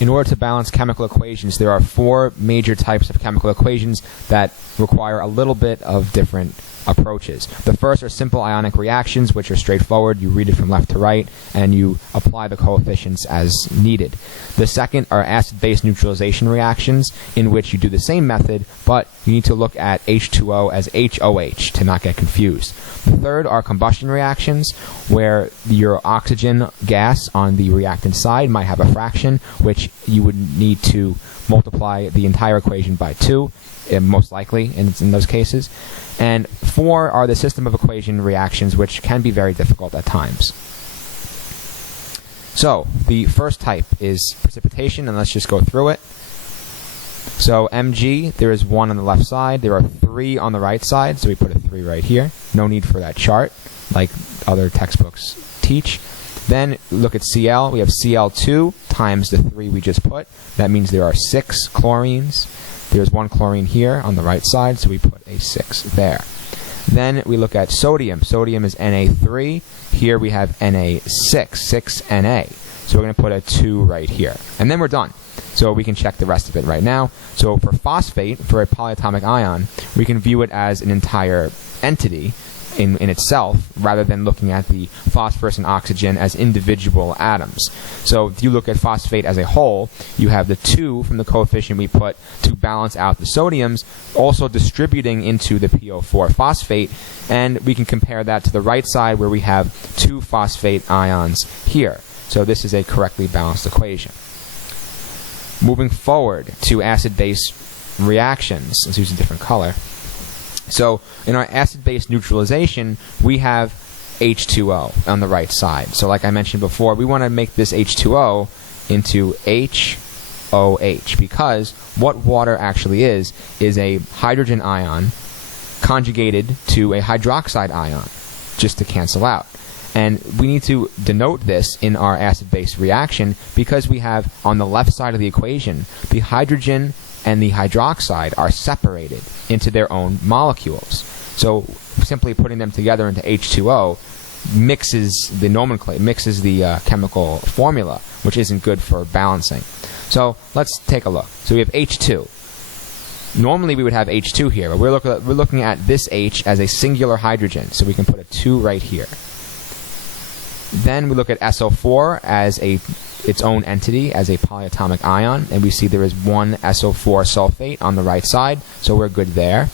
in order to balance chemical equations, there are four major types of chemical equations that require a little bit of different approaches. The first are simple ionic reactions, which are straightforward. You read it from left to right, and you apply the coefficients as needed. The second are acid-base neutralization reactions, in which you do the same method, but you need to look at H2O as HOH to not get confused. The third are combustion reactions, where your oxygen gas on the reactant side might have a fraction, which you would need to multiply the entire equation by 2, most likely in those cases. And 4 are the system of equation reactions, which can be very difficult at times. So the first type is precipitation, and let's just go through it. So Mg, there is 1 on the left side. There are 3 on the right side, so we put a 3 right here. No need for that chart, like other textbooks teach. Then look at Cl. We have Cl2 times the 3 we just put. That means there are 6 chlorines. There's 1 chlorine here on the right side, so we put a 6 there. Then we look at sodium. Sodium is Na3. Here we have Na6, 6Na. So we're going to put a 2 right here. And then we're done. So we can check the rest of it right now. So for phosphate, for a polyatomic ion, we can view it as an entire entity in itself, rather than looking at the phosphorus and oxygen as individual atoms. So if you look at phosphate as a whole, you have the 2 from the coefficient we put to balance out the sodiums, also distributing into the PO4 phosphate, and we can compare that to the right side where we have 2 phosphate ions here. So this is a correctly balanced equation. Moving forward to acid-base reactions, let's use a different color. So in our acid-base neutralization, we have H2O on the right side. So like I mentioned before, we want to make this H2O into HOH, because what water actually is a hydrogen ion conjugated to a hydroxide ion, just to cancel out. And we need to denote this in our acid-base reaction, because we have on the left side of the equation, the hydrogen and the hydroxide are separated into their own molecules. So simply putting them together into H2O mixes the nomenclature, mixes the chemical formula, which isn't good for balancing. So let's take a look. So we have H2. Normally we would have H2 here, but we're looking at this H as a singular hydrogen, so we can put a 2 right here. Then we look at SO4 as its own entity, as a polyatomic ion, and we see there is 1 SO4 sulfate on the right side, so we're good there.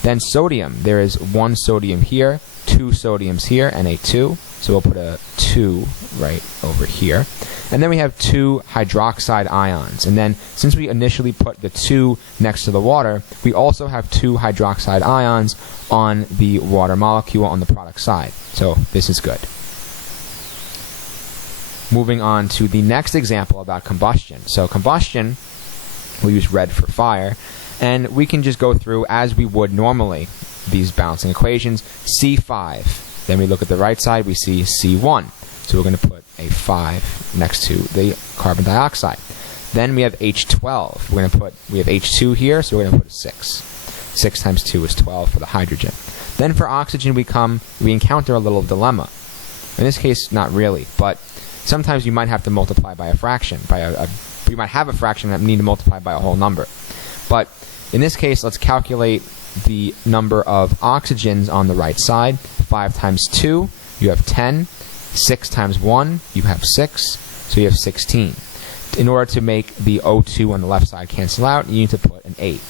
Then sodium, there is 1 sodium here, 2 sodiums here, and a 2, so we'll put a 2 right over here. And then we have 2 hydroxide ions, and then since we initially put the 2 next to the water, we also have 2 hydroxide ions on the water molecule on the product side, so this is good. Moving on to the next example about combustion. So combustion, we'll use red for fire, and we can just go through as we would normally these balancing equations. C5, then we look at the right side, we see C1. So we're going to put a 5 next to the carbon dioxide. Then we have H12. We have H2 here, so we're going to put a 6. 6 times 2 is 12 for the hydrogen. Then for oxygen, we encounter a little dilemma. In this case, not really, but sometimes you might have to multiply by a fraction. You might have a fraction that need to multiply by a whole number. But in this case, let's calculate the number of oxygens on the right side. 5 times 2, you have 10. 6 times 1, you have 6. So you have 16. In order to make the O2 on the left side cancel out, you need to put an 8.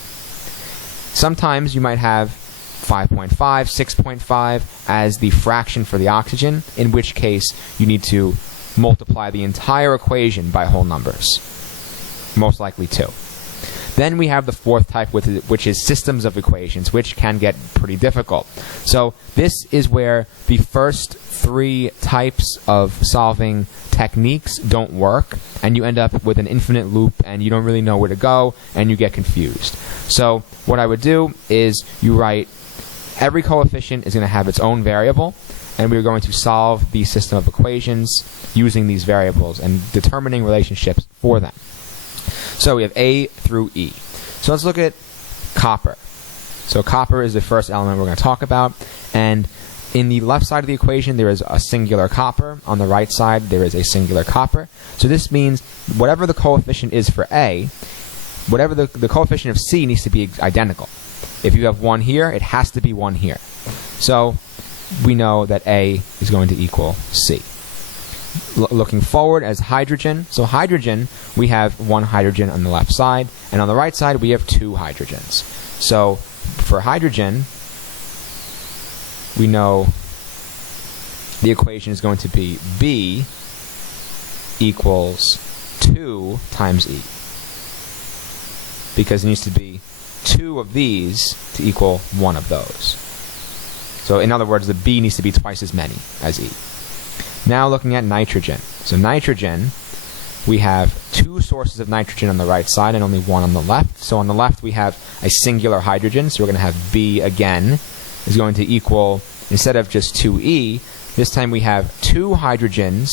Sometimes you might have 5.5, 6.5 as the fraction for the oxygen, in which case you need to multiply the entire equation by whole numbers, most likely 2. Then we have the fourth type, which is systems of equations, which can get pretty difficult. So this is where the first 3 types of solving techniques don't work, and you end up with an infinite loop, and you don't really know where to go, and you get confused. So what I would do is you write every coefficient is going to have its own variable, and we're going to solve the system of equations using these variables and determining relationships for them. So we have A through E. So let's look at copper. So copper is the first element we're going to talk about, and in the left side of the equation, there is a singular copper. On the right side, there is a singular copper. So this means whatever the coefficient is for A, whatever the coefficient of C needs to be identical. If you have 1 here, it has to be 1 here. So we know that A is going to equal C. Looking forward as hydrogen, so hydrogen, we have 1 hydrogen on the left side, and on the right side we have 2 hydrogens. So for hydrogen, we know the equation is going to be B equals 2 times E, because it needs to be 2 of these to equal 1 of those. So in other words, the B needs to be twice as many as E. Now looking at nitrogen. So nitrogen, we have 2 sources of nitrogen on the right side and only 1 on the left. So on the left we have a singular hydrogen, so we're going to have B again is going to equal, instead of just 2E, this time we have 2 hydrogens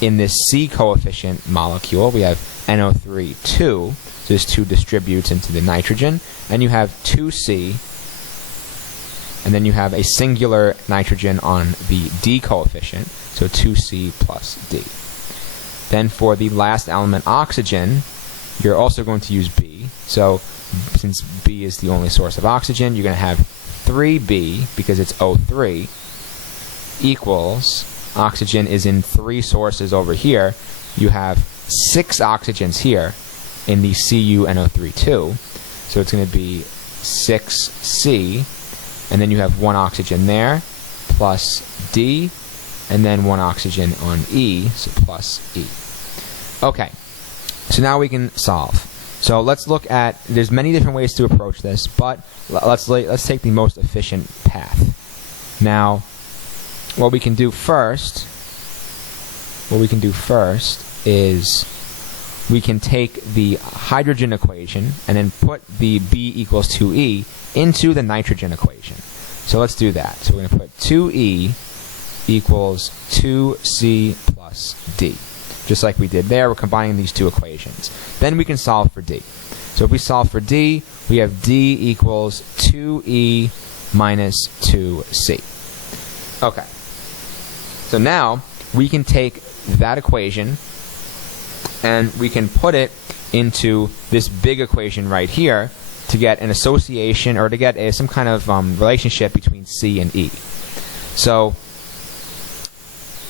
in this C coefficient molecule. We have NO3, 2. So this 2 distributes into the nitrogen. And you have 2C, and then you have a singular nitrogen on the D coefficient, so 2C plus D. Then for the last element, oxygen, you're also going to use B. So since B is the only source of oxygen, you're going to have 3B, because it's O3, equals, oxygen is in 3 sources over here, you have 6 oxygens here in the CuNO3 2, so it's going to be 6C, and then you have 1 oxygen there, plus D, and then 1 oxygen on E, so plus E. Okay, so now we can solve. So let's look at, there's many different ways to approach this, but let's take the most efficient path. Now, what we can do first is we can take the hydrogen equation and then put the B equals 2E into the nitrogen equation. So let's do that. So we're going to put 2E equals 2C plus D. Just like we did there, we're combining these 2 equations. Then we can solve for D. So if we solve for D, we have D equals 2E minus 2C. Okay. So now we can take that equation and we can put it into this big equation right here to get an association, or to get some kind of relationship between C and E. So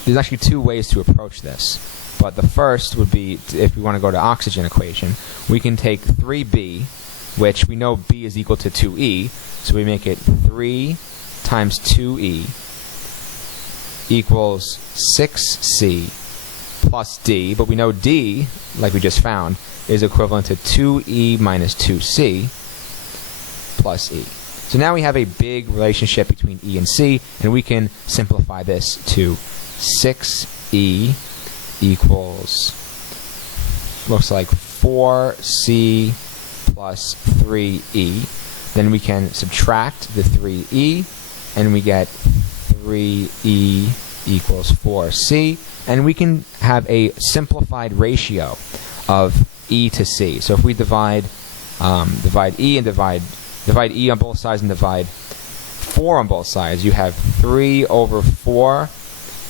there's actually 2 ways to approach this. But the first would be, if we want to go to oxygen equation, we can take 3B, which we know B is equal to 2E, so we make it 3 times 2E equals 6C plus D, but we know D, like we just found, is equivalent to 2E minus 2C plus E. So now we have a big relationship between E and C, and we can simplify this to 6E equals, looks like 4C plus 3E. Then we can subtract the 3E, and we get 3E equals 4C. And we can have a simplified ratio of E to C. So if we divide E and divide E on both sides and divide 4 on both sides, you have 3 over 4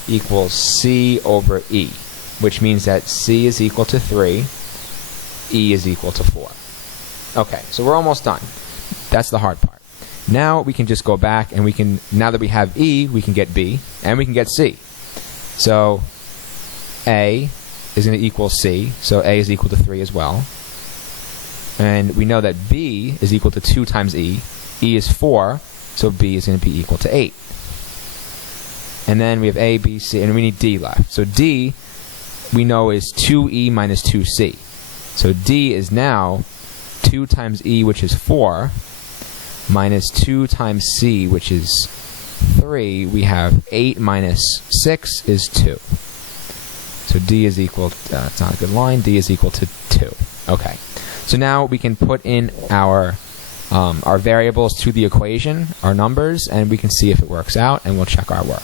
equals C over E, which means that C is equal to 3, E is equal to 4. Okay, so we're almost done. That's the hard part. Now we can just go back and we can, now that we have E, we can get B, and we can get C. So A is going to equal C, so A is equal to 3 as well. And we know that B is equal to 2 times E. E is 4, so B is going to be equal to 8. And then we have A, B, C, and we need D left. So D, we know, is 2E minus 2C. So D is now 2 times E, which is 4, minus 2 times C, which is 3. We have 8 minus 6 is 2. So D is equal, it's not a good line, D is equal to 2. Okay. So now we can put in our variables to the equation, our numbers, and we can see if it works out, and we'll check our work.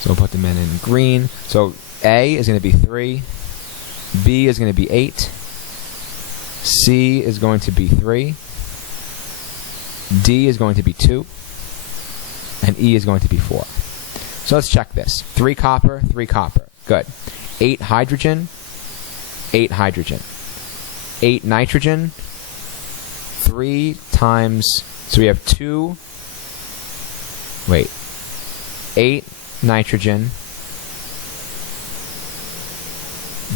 So we'll put them in green. So A is going to be 3, B is going to be 8, C is going to be 3, D is going to be 2, and E is going to be 4. So let's check this. 3 copper, 3 copper. Good. 8 hydrogen, 8 hydrogen. 8 nitrogen, 3 times, so we have 8 nitrogen.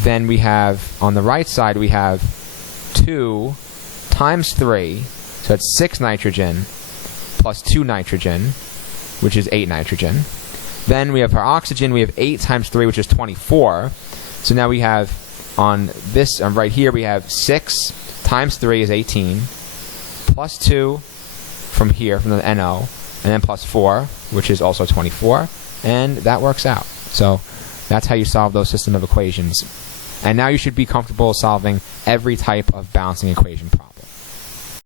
Then we have, on the right side, we have 2 times 3, so that's 6 nitrogen, plus 2 nitrogen, which is 8 nitrogen. Then we have our oxygen, we have 8 times 3, which is 24. So now we have, on this, right here, we have 6 times 3 is 18, plus 2 from here, from the NO, and then plus 4, which is also 24, and that works out. So that's how you solve those system of equations. And now you should be comfortable solving every type of balancing equation problem.